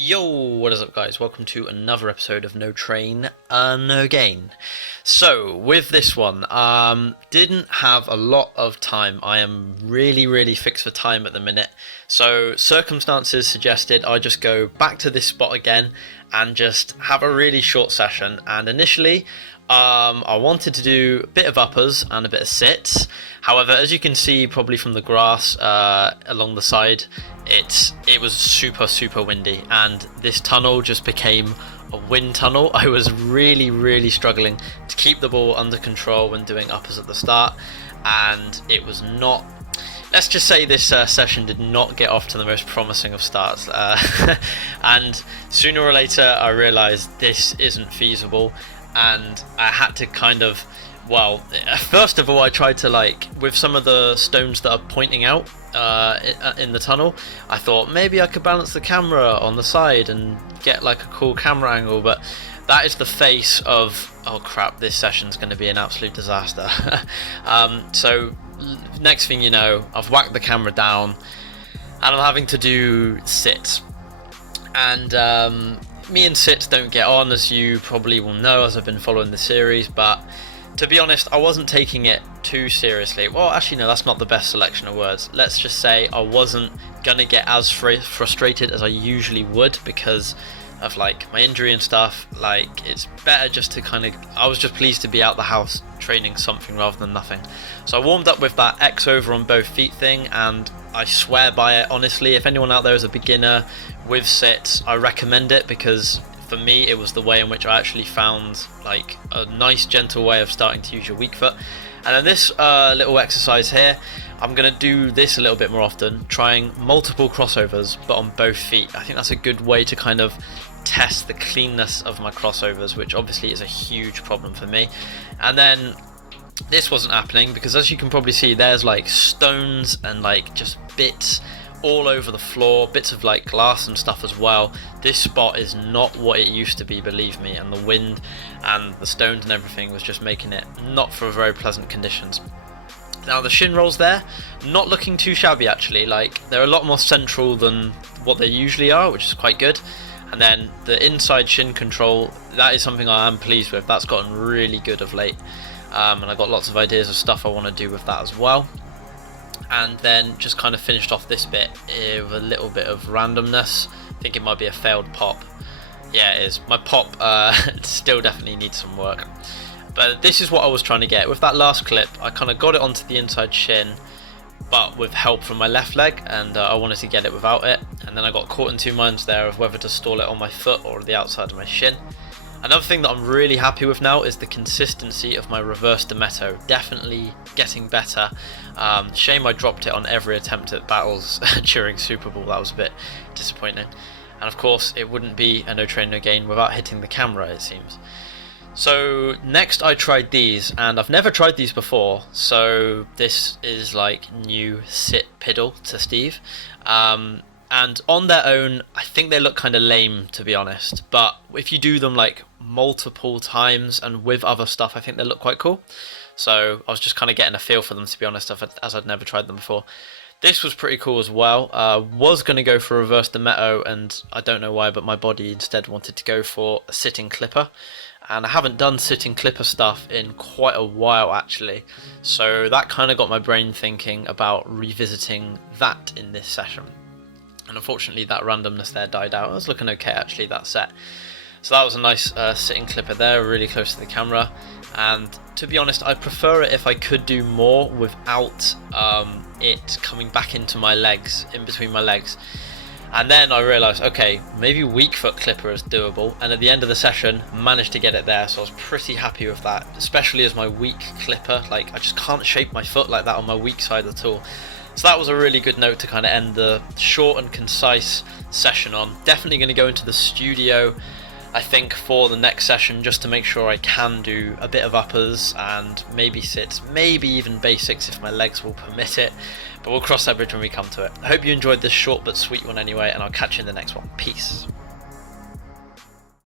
Yo, what is up guys? Welcome to another episode of No Train, No Gain. So, with this one, didn't have a lot of time. I am really fixed for time at the minute. So, circumstances suggested I just go back to this spot again and just have a really short session. And initially, I wanted to do a bit of uppers and a bit of sits. However, as you can see probably from the grass along the side, it was super windy, and this tunnel just became a wind tunnel. I was really struggling to keep the ball under control when doing uppers at the start, and it was not. Let's just say this session did not get off to the most promising of starts, and sooner or later I realised this isn't feasible, and I had to kind of, well, first of all I tried to, with some of the stones that are pointing out in the tunnel, I thought maybe I could balance the camera on the side and get like a cool camera angle, but that is the face of, oh crap, this session's going to be an absolute disaster. So next thing you know, I've whacked the camera down and I'm having to do sits, and me and sits don't get on, as you probably will know as I've been following the series, but to be honest, I wasn't taking it too seriously. Well, actually no, that's not the best selection of words. Let's just say I wasn't gonna get as frustrated as I usually would because of my injury and stuff. It's better just to I was just pleased to be out the house training something rather than nothing. So I warmed up with that X over on both feet thing, and I swear by it. Honestly, if anyone out there is a beginner with sits, I recommend it, because for me it was the way in which I actually found a nice gentle way of starting to use your weak foot. And then this little exercise here, I'm going to do this a little bit more often, trying multiple crossovers but on both feet. I think that's a good way to kind of test the cleanness of my crossovers, which obviously is a huge problem for me. And then this wasn't happening because, as you can probably see, there's stones and just bits all over the floor, bits of glass and stuff as well. This spot is not what it used to be, believe me, and the wind and the stones and everything was just making it not for very pleasant conditions. Now the shin rolls there, not looking too shabby actually. They're a lot more central than what they usually are, which is quite good. And then the inside shin control, that is something I am pleased with. That's gotten really good of late, and I got lots of ideas of stuff I want to do with that as well. And then just kind of finished off this bit with a little bit of randomness. I think it might be a failed pop. Yeah, it is. My pop still definitely needs some work. But this is what I was trying to get. With that last clip, I kind of got it onto the inside shin, but with help from my left leg, and I wanted to get it without it. And then I got caught in two minds there of whether to stall it on my foot or the outside of my shin. Another thing that I'm really happy with now is the consistency of my reverse Dametto. Definitely getting better. Shame I dropped it on every attempt at battles during Super Bowl. That was a bit disappointing. And of course, it wouldn't be a No Train No Gain without hitting the camera, it seems. So next I tried these, and I've never tried these before, so this is new sit piddle to Steve. And on their own, I think they look kind of lame, to be honest, but if you do them multiple times and with other stuff, I think they look quite cool. So I was just kind of getting a feel for them, to be honest, as I'd never tried them before. This was pretty cool as well. Was going to go for reverse Dametto, and I don't know why, but my body instead wanted to go for a sitting clipper. And I haven't done sitting clipper stuff in quite a while actually, so that kind of got my brain thinking about revisiting that in this session. And unfortunately that randomness there died out. It was looking okay actually, that set. So that was a nice sitting clipper there, really close to the camera. And to be honest, I prefer it if I could do more without it coming back into my legs, in between my legs. And then I realised, okay, maybe weak foot clipper is doable, and at the end of the session managed to get it there, so I was pretty happy with that, especially as my weak clipper. I just can't shape my foot like that on my weak side at all. So that was a really good note to kind of end the short and concise session on. Definitely going to go into the studio, I think, for the next session, just to make sure I can do a bit of uppers and maybe sits, maybe even basics if my legs will permit it, but we'll cross that bridge when we come to it. I hope you enjoyed this short but sweet one anyway, and I'll catch you in the next one. Peace.